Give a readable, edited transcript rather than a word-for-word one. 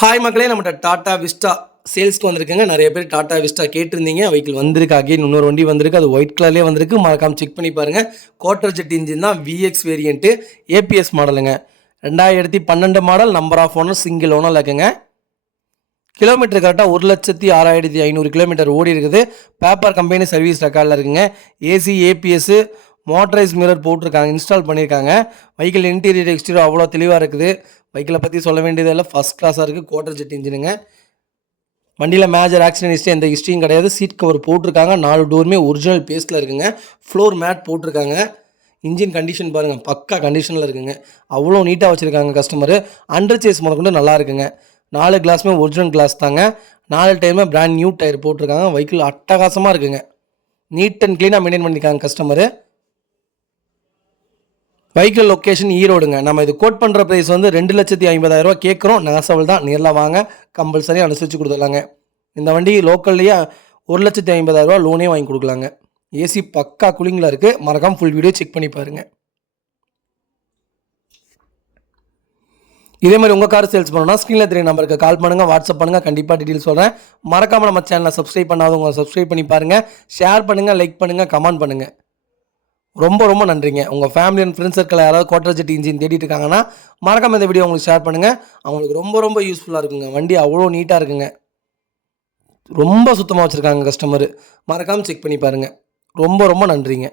Hi மக்களே, நம்மகிட்ட Tata Vista சேல்ஸ்க்கு வந்திருக்குங்க. நிறைய பேர் டாடா விஸ்டா கேட்டிருந்தீங்க. வெஹிக்கிள் வந்திருக்கு. அகைன் இன்னொரு வண்டி வந்திருக்கு. அது ஒயிட் கலர்லேயே வந்திருக்கு. மறக்காம செக் பண்ணி பாருங்கள். குவார்டர் ஜெட் இன்ஜின் தான், விஎக்ஸ் வேரியண்ட்டு, ஏபிஎஸ் மாடலுங்க. 2012 model, number of owner single owner இருக்குங்க. கிலோமீட்டர் கரெக்டாக 1,06,500 கிலோமீட்டர் ஓடி இருக்குது. பேப்பர் கம்பெனி சர்வீஸ் ரெக்கார்டில் இருக்குங்க. ஏசி, ஏபிஎஸ், மோட்டரைஸ் மிரர் போட்டிருக்காங்க, இன்ஸ்டால் பண்ணியிருக்காங்க. வெஹிக்கிள் இன்டீரியர் எக்ஸ்டீரியர் அவ்வளோ தெளிவாக இருக்குது. வெஹிக்கிளை பற்றி சொல்ல வேண்டியதெல்லாம் ஃபஸ்ட் கிளாஸாக இருக்குது. குவார்டர் ஜெட் இன்ஜினுங்க. வண்டியில் மேஜர் ஆக்சிடென்ட் ஹிஸ்ட்ரி எந்த ஹிஸ்ட்ரியும் கிடையாது. சீட் கவர் போட்டிருக்காங்க. 4 டோருமே ஒரிஜினல் பேஸில் இருக்குங்க. ஃப்ளோர் மேட் போட்டிருக்காங்க. இன்ஜின் கண்டிஷன் பாருங்கள், பக்கா கண்டிஷனில் இருக்குங்க. அவ்வளோ நீட்டாக வச்சுருக்காங்க கஸ்டமரு. அண்டர் சேஸ் முதற்கொண்டு நல்லா இருக்குங்க. 4 கிளாஸுமே ஒரிஜினல் கிளாஸ் தாங்க. 4 டயருமே பிராண்ட் நியூ டயர் போட்டிருக்காங்க. வெஹிக்கிள் அட்டகாசமாக இருக்குங்க. நீட் அண்ட் க்ளீனாக மெயின்டைன் பண்ணியிருக்காங்க கஸ்டமரு. வெஹிக்கிள் லொக்கேஷன் ஈரோடுங்க. நம்ம இது கோட் பண்ணுற ப்ரைஸ் வந்து 2,50,000 கேட்குறோம். நெகசபிள் தான். நேரில் வாங்க, கம்பல்சரியாக அனுசரித்து கொடுத்துடலாங்க. இந்த வண்டி லோக்கல்லையே 1,50,000 லோனே வாங்கி கொடுக்கலாங்க. ஏசி பக்கா கூலிங்கில் இருக்குது. மறக்காமல் ஃபுல் வீடியோ செக் பண்ணி பாருங்கள். இதே மாதிரி உங்கள் கார் சேல்ஸ் பண்ணணும்னா ஸ்க்ரீனில் தெரிய நம்பருக்கு கால் பண்ணுங்கள், வாட்ஸ்அப் பண்ணுங்கள். கண்டிப்பாக டீட்டெயில் சொல்கிறேன். மறக்காமல் நம்ம சேனலை சப்ஸ்கிரைப் பண்ணாதவங்க சப்ஸ்கிரைப் பண்ணி பாருங்கள். ஷேர் பண்ணுங்கள், லைக் பண்ணுங்கள், கமெண்ட் பண்ணுங்கள். ரொம்ப ரொம்ப நன்றிங்க. உங்கள் ஃபேமிலி அண்ட் ஃப்ரெண்ட்ஸ் சர்க்கிள் யாராவது குவார்டர் ஜெட் இன்ஜின் தேடிட்டு இருக்காங்கன்னா மறக்காம இந்த வீடியோ உங்களுக்கு ஷேர் பண்ணுங்கள். அவங்களுக்கு ரொம்ப ரொம்ப யூஸ்ஃபுல்லாக இருக்குங்க. வண்டி அவ்வளோ நீட்டாக இருக்குங்க. ரொம்ப சுத்தமாக வச்சுருக்காங்க கஸ்டமரு. மறக்காமல் செக் பண்ணி பாருங்கள். ரொம்ப ரொம்ப நன்றிங்க.